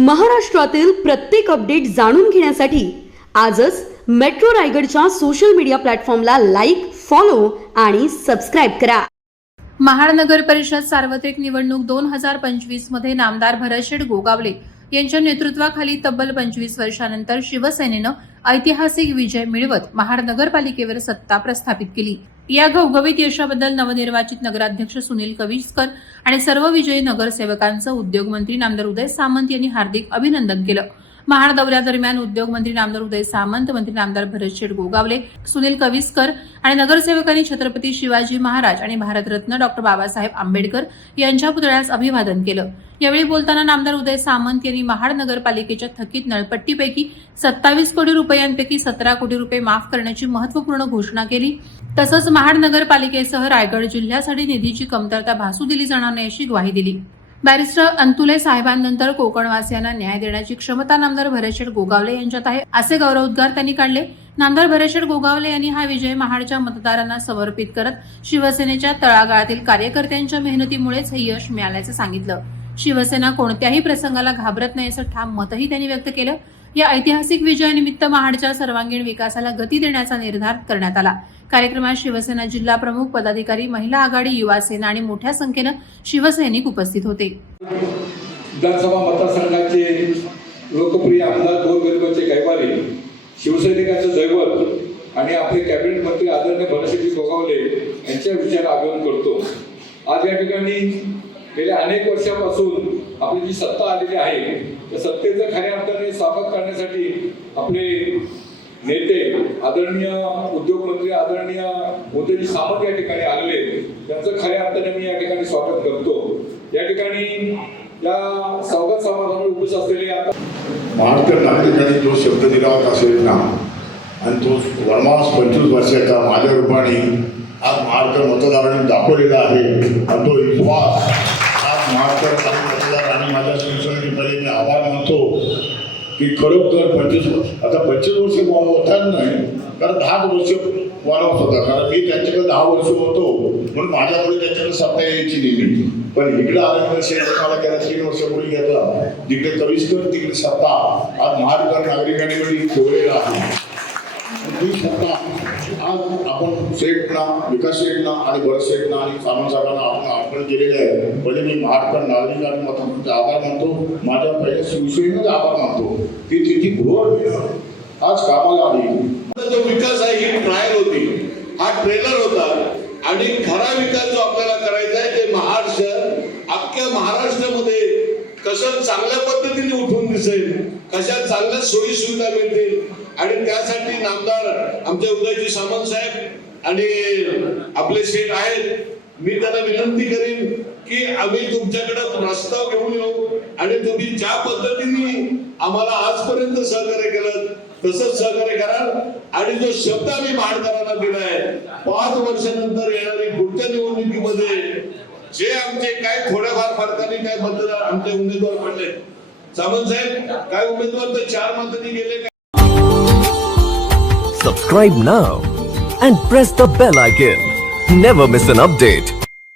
महाराष्ट्रातील प्रत्येक अपडेट जाणून घेण्यासाठी आजच मेट्रो रायगडच्या सोशल मीडिया प्लॅटफॉर्मला लाईक, फॉलो आणि सबस्क्राईब करा. महाड नगर परिषद सार्वत्रिक निवडणूक 2025 मध्ये नामदार भरतशेठ गोगावले यांच्या नेतृत्वाखाली तब्बल 25 वर्षानंतर शिवसेनेनं ऐतिहासिक विजय मिळवत महाड नगरपालिकेवर सत्ता प्रस्थापित केली. या घवघवीत यशाबद्दल नवनिर्वाचित नगराध्यक्ष सुनील कविस्कर आणि सर्व विजयी नगरसेवकांचं उद्योगमंत्री नामदार उदय सामंत यांनी हार्दिक अभिनंदन केलं. महाड दौऱ्यादरम्यान उद्योगमंत्री नामदार उदय सामंत, मंत्री नामदार भरतशेठ गोगावले, सुनील कविस्कर आणि नगरसेवकांनी छत्रपती शिवाजी महाराज आणि भारतरत्न डॉक्टर बाबासाहेब आंबेडकर यांच्या पुतळ्यास अभिवादन केलं. यावेळी बोलताना नामदार उदय सामंत यांनी महाड नगरपालिकेच्या थकीत नळपट्टीपैकी 27 कोटी रुपयांपैकी 17 कोटी रुपये माफ करण्याची महत्त्वपूर्ण घोषणा केली. तसंच महाड नगरपालिकेसह रायगड जिल्ह्यासाठी निधीची कमतरता भासू दिली जाणार नाही अशी ग्वाही दिली. बॅरिस्टर अंतुले साहेबांनंतर कोकणवासियांना न्याय देण्याची क्षमता नामदार भरतशेठ गोगावले यांच्यात आहे असे गौरवोद्गार त्यांनी काढले. नामदार भरतशेठ गोगावले यांनी हा विजय महाडच्या मतदारांना समर्पित करत शिवसेनेच्या तळागाळातील कार्यकर्त्यांच्या मेहनतीमुळेच हे यश मिळाल्याचं सांगितलं. शिवसेना कोणत्याही प्रसंगाला घाबरत नाही असं ठाम मतही त्यांनी व्यक्त केलं. या ऐतिहासिक विजयानिमित्त महाडच्या सर्वांगीण विकासाला गती देण्याचा निर्धार करण्यात आला. कार्यक्रमात शिवसेना जिल्हा प्रमुख, पदाधिकारी, महिला आघाडी, युवा सेना आणि मोठ्या संख्येनं शिवसैनिक उपस्थित होते. विधानसभा मतदारसंघाचे लोकप्रिय आमदार गोरगरिबांचे कैवारी, शिवसैनिकांचं दैवत आणि आपले कॅबिनेट मंत्री आदरणीय भरतशेठ गोगावले यांच्या विचाराला अभिवादन करतो. आज या ठिकाणी गेल्या अनेक वर्षापासून आपली जी सत्ता आलेली आहे त्या सत्तेचं खऱ्या अर्थाने स्वागत करण्यासाठी आपले नेते आदरणीय उद्योगमंत्री आदरणीय उदयजी सामंत या ठिकाणी आलेले, त्यांचं खऱ्या अर्थाने मी या ठिकाणी स्वागत करतो. या ठिकाणी या स्वागत समारंभात उपस्थित असलेले आता महाराष्ट्र नागरिकांनी जो शब्द दिला होता असेल ना, आणि तो वनवास 25 वर्षाचा माझ्या रूपाने आज महाराष्ट्र मतदारांनी दाखवलेला आहे. आणि तो विश्वास आज महाराष्ट्र मतदार आणि माझ्या शिवसेनेकडे मी आभार मानतो की खरोखर 25 वर्ष होतात नाही, कारण 10 वर्ष वनवास होता. कारण मी त्यांच्याकडे 10 वर्ष होतो म्हणून माझ्याकडे त्यांच्याकडे सत्ता यायची नेहमी. पण इकडे आल्यानंतर शेतकऱ्याला गेल्या 3 वर्षापूर्वी घेतला, जिकडे कविस्कर तिकडे सत्ता आज महाराष्ट्र नागरिकांनी ठेवलेला आहे. ही सत्ता आज आपण शेठना, विकास शेठना आणि भरत शेठना आणि सामंत साहेबांना आपण अर्पण केलेले आहे. पहिले मी महाराष्ट्र नागरिकांनी मतांचा आभार मानतो, माझ्या पहिल्या शिवसेनेचा आभार मानतो की तिची घोर आज कामाला आली. जो विकास आहे ही ट्रायल होती, हा ट्रेलर होता. आणि खरा विकास जो आपल्याला करायचा आहे ते अख्ख्या महाराष्ट्रामध्ये कसं चांगल्या पद्धतीने उठून दिसेल, कशा चांगल्या सोयी सुविधा मिळतील. आणि त्यासाठी नामदार आमचे उदयजी सामंत साहेब आणि आपले शेठ आहेत, मी त्यांना विनंती करीन की आम्ही तुमच्याकडे प्रस्ताव घेऊन येऊ आणि तुम्ही ज्या पद्धतीने आम्हाला आजपर्यंत सहकार्य केलं तसंच सहकार्य कराल. आणि जो शब्द आम्ही महाडकरांना दिलाय 5 वर्षानंतर येणारी पुढच्या निवडणुकीमध्ये जे आमचे काय थोड्याफार फरकाने काय मतदार आमचे उमेदवार पडले, सामंत साहेब काय उमेदवार तर 4 मतांनी गेले. Subscribe now and press the bell icon. Never miss an update.